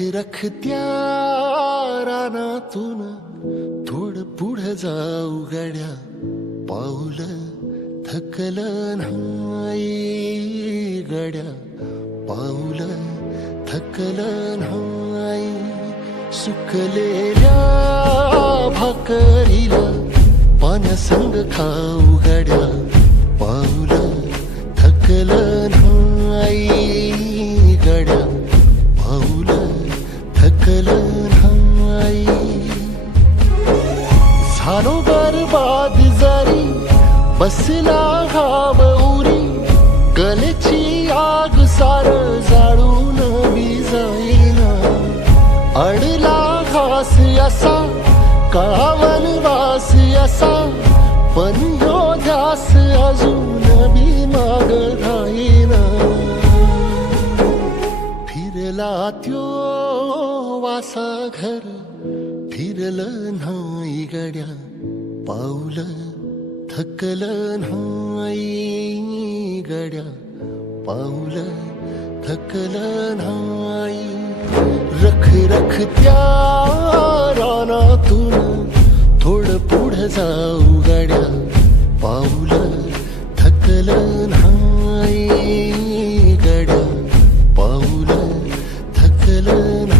रखत्या रानातून थोडं पुढं जाऊ गड्या, पाऊल थकलं नाही गड्या, पाऊल थकलं नाही. सुकलेल्या भाकरीला पानसंग खाऊ गड्या, पाऊल थकलं नाही गड्या, पाऊल थकलं नाही. झालो बरबाद जरी बसला घाव उरी, गलेची आग सार जाळून विजाईना. अडला घास असा काळा वनवास असा, पण ह्यो ध्यास अजून बी माग राहीना. फिरला त्यो वासा घर, फिरलं नाही गड्या, पाऊल थकलं नाही गड्या, पाऊल थकलं नाही. रखत्या रानातून थोडं पुढं जाऊ गड्या, पाऊल थकलं नाही गड्या, पाऊल थकलं नाही.